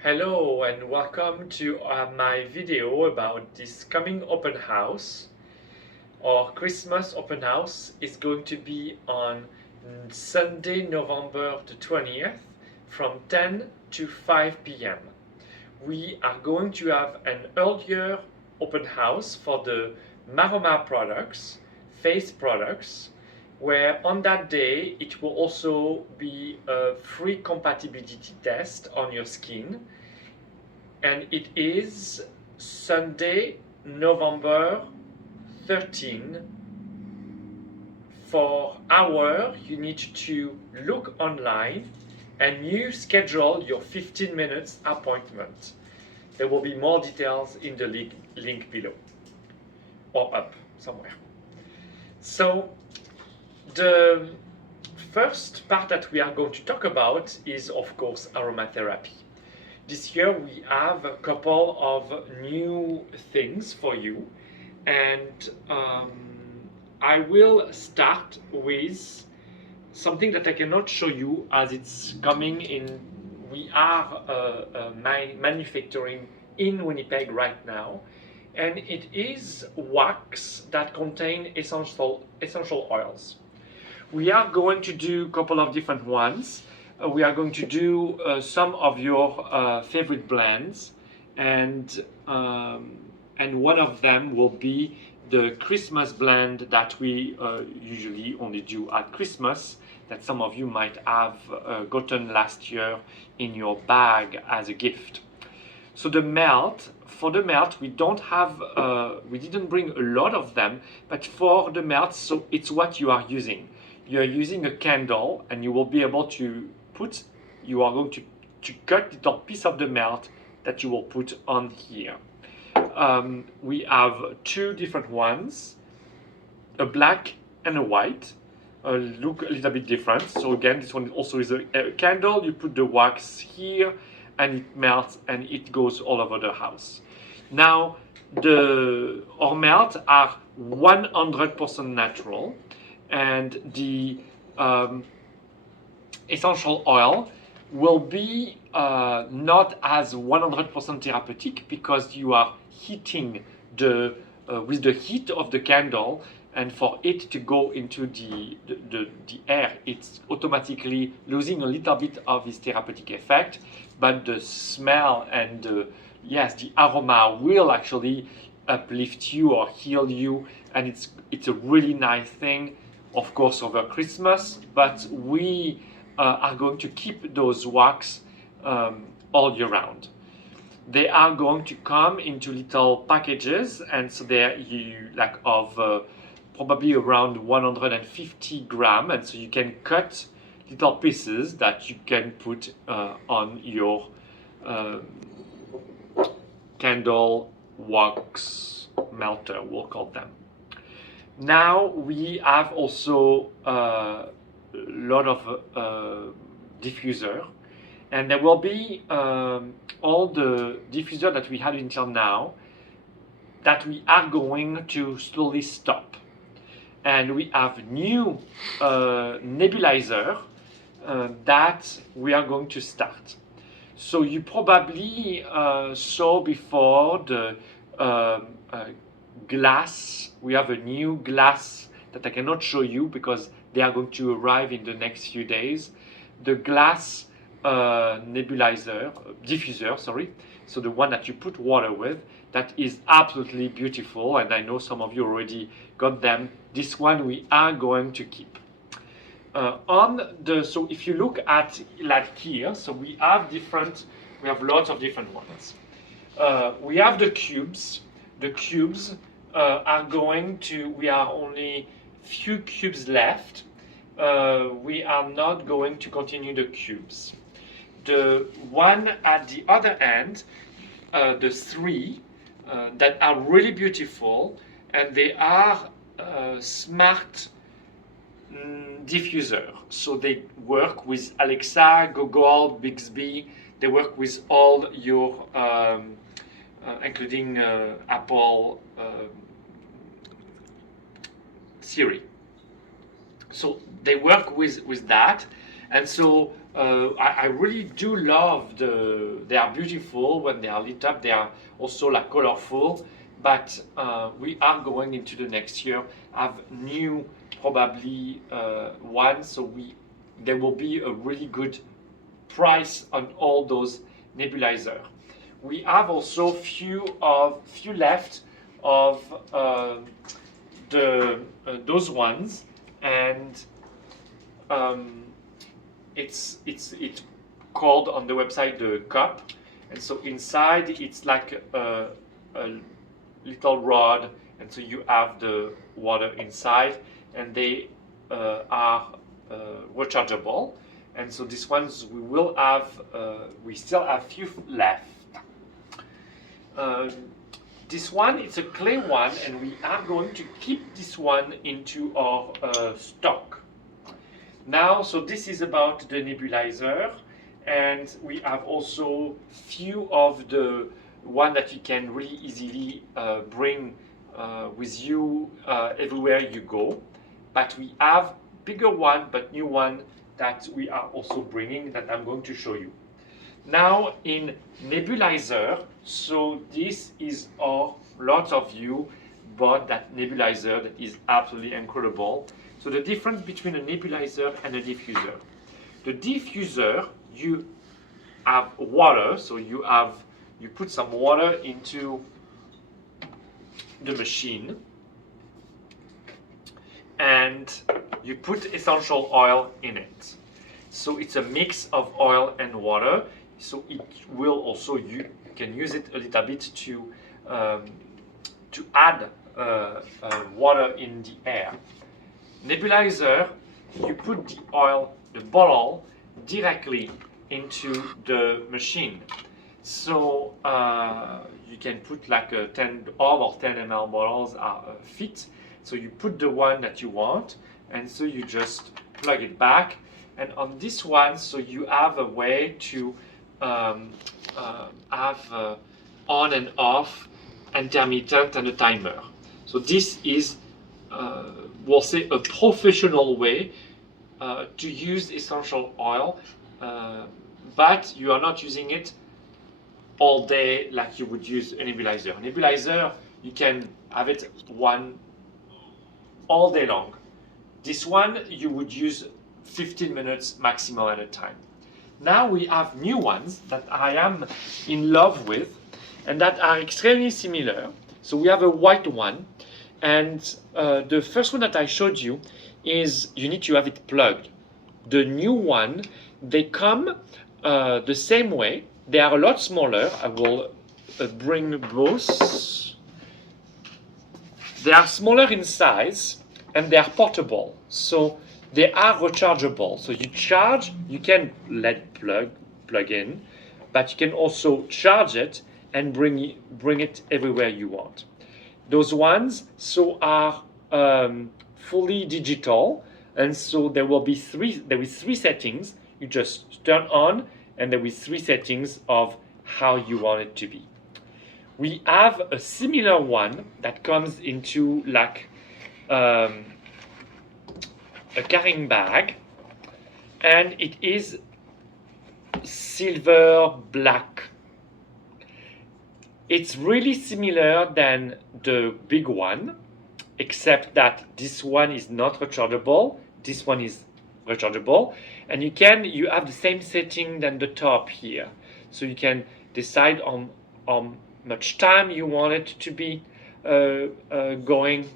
Hello and welcome to my video about this coming open house. Our Christmas open house is going to be on Sunday, November the 20th from 10 to 5 p.m. We are going to have an earlier open house for the Aromansse products, face products, where on that day it will also be a free compatibility test on your skin, and it is Sunday, November 13. For hour, you need to look online and you schedule your 15 minutes appointment. There will be more details in the link below or up somewhere. So the first part that we are going to talk about is, of course, aromatherapy. This year we have a couple of new things for you, and I will start with something that I cannot show you as it's coming in. We are manufacturing in Winnipeg right now, and it is wax that contain essential oils. We are going to do a couple of different ones. We are going to do some of your favorite blends, and one of them will be the Christmas blend that we usually only do at Christmas, that some of you might have gotten last year in your bag as a gift. So for the melt, we don't have, we didn't bring a lot of them, but for the melt, so it's what you are using. You are using a candle, and you will be able to you are going to cut little piece of the melt that you will put on here. We have two different ones, a black and a white. Look a little bit different. So again, this one also is a candle. You put the wax here and it melts and it goes all over the house. Now, our melts are 100% natural, and the essential oil will be not as 100% therapeutic, because you are heating with the heat of the candle, and for it to go into the air, it's automatically losing a little bit of its therapeutic effect, but the smell and the aroma will actually uplift you or heal you, and it's a really nice thing, of course, over Christmas. But we are going to keep those wax all year round. They are going to come into little packages, and so they're probably around 150 grams, and so you can cut little pieces that you can put on your candle wax melter, we'll call them. Now we have also a lot of diffuser, and there will be all the diffuser that we had until now that we are going to slowly stop, and we have new nebulizer that we are going to start. So you probably saw before the glass. We have a new glass that I cannot show you because they are going to arrive in the next few days. The glass diffuser, sorry. So the one that you put water with, that is absolutely beautiful, and I know some of you already got them. This one we are going to keep. So if you look at like here, so we have lots of different ones. We have the cubes. The cubes we are only few cubes left. We are not going to continue the cubes. The one at the other end, the three that are really beautiful, and they are smart diffuser. So they work with Alexa, Google, Bixby. They work with all your including Apple Siri. So they work with that, And so I really do love they are beautiful when they are lit up. They are also like colorful, but we are going into the next year have new probably ones, so there will be a really good price on all those nebulizer. We have also few left of those ones, and it's called on the website the cup, and so inside it's like a little rod, and so you have the water inside, and they are rechargeable. And so these ones we will have, we still have few left. This one, it's a clay one, and we are going to keep this one into our stock. Now, so this is about the nebulizer, and we have also few of the one that you can really easily bring with you everywhere you go. But we have bigger one, but new one that we are also bringing that I'm going to show you. Now in nebulizer, so this is lots of you bought that nebulizer that is absolutely incredible. So the difference between a nebulizer and a diffuser. The diffuser, you have water, so you put some water into the machine, and you put essential oil in it. So it's a mix of oil and water. So it will also, you can use it a little bit to add water in the air. Nebulizer, you put the oil, the bottle, directly into the machine. So you can put like a 10 or 10 ml bottles are fit. So you put the one that you want, and so you just plug it back. And on this one, so you have a way to have on and off, intermittent, and a timer. So this is, we'll say, a professional way to use essential oil, but you are not using it all day like you would use a nebulizer. A nebulizer, you can have it one all day long. This one, you would use 15 minutes maximum at a time. Now we have new ones that I am in love with and that are extremely similar. So we have a white one, and the first one that I showed you is you need to have it plugged. The new one, they come the same way. They are a lot smaller. I will bring both. They are smaller in size and they are portable. So they are rechargeable. So you charge, you can let plug in, but you can also charge it and bring it everywhere you want. Those ones are fully digital, and so there will be three settings. You just turn on, and there will be 3 settings of how you want it to be. We have a similar one that comes into like a carrying bag, and it is silver black. It's really similar than the big one, except that this one is not rechargeable, this one is rechargeable, and you have the same setting than the top here. So you can decide on much time you want it to be going,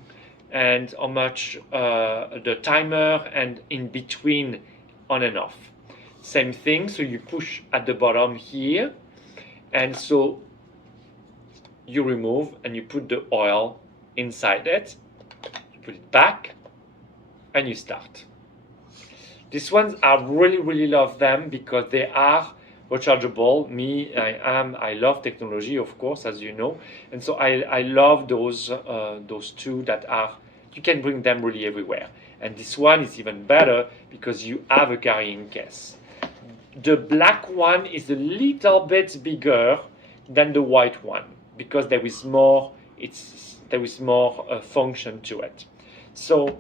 and how much the timer, and in between on and off. Same thing, so you push at the bottom here, and so you remove and you put the oil inside it, you put it back, and you start. These ones I really love them because they are rechargeable. I love technology, of course, as you know, and so I love those two that are, you can bring them really everywhere. And this one is even better because you have a carrying case. The black one is a little bit bigger than the white one because there is more function to it. So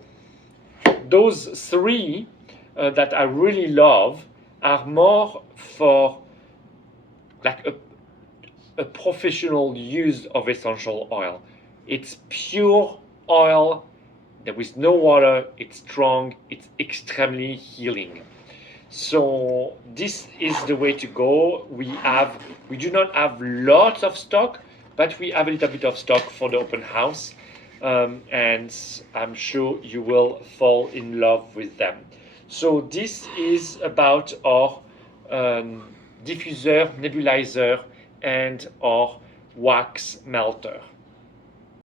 those 3 that I really love are more for like a professional use of essential oil. It's pure oil, there is no water, it's strong, it's extremely healing. So this is the way to go. We do not have lots of stock, but we have a little bit of stock for the open house, and I'm sure you will fall in love with them. So this is about our diffuser, nebulizer, and our wax melter.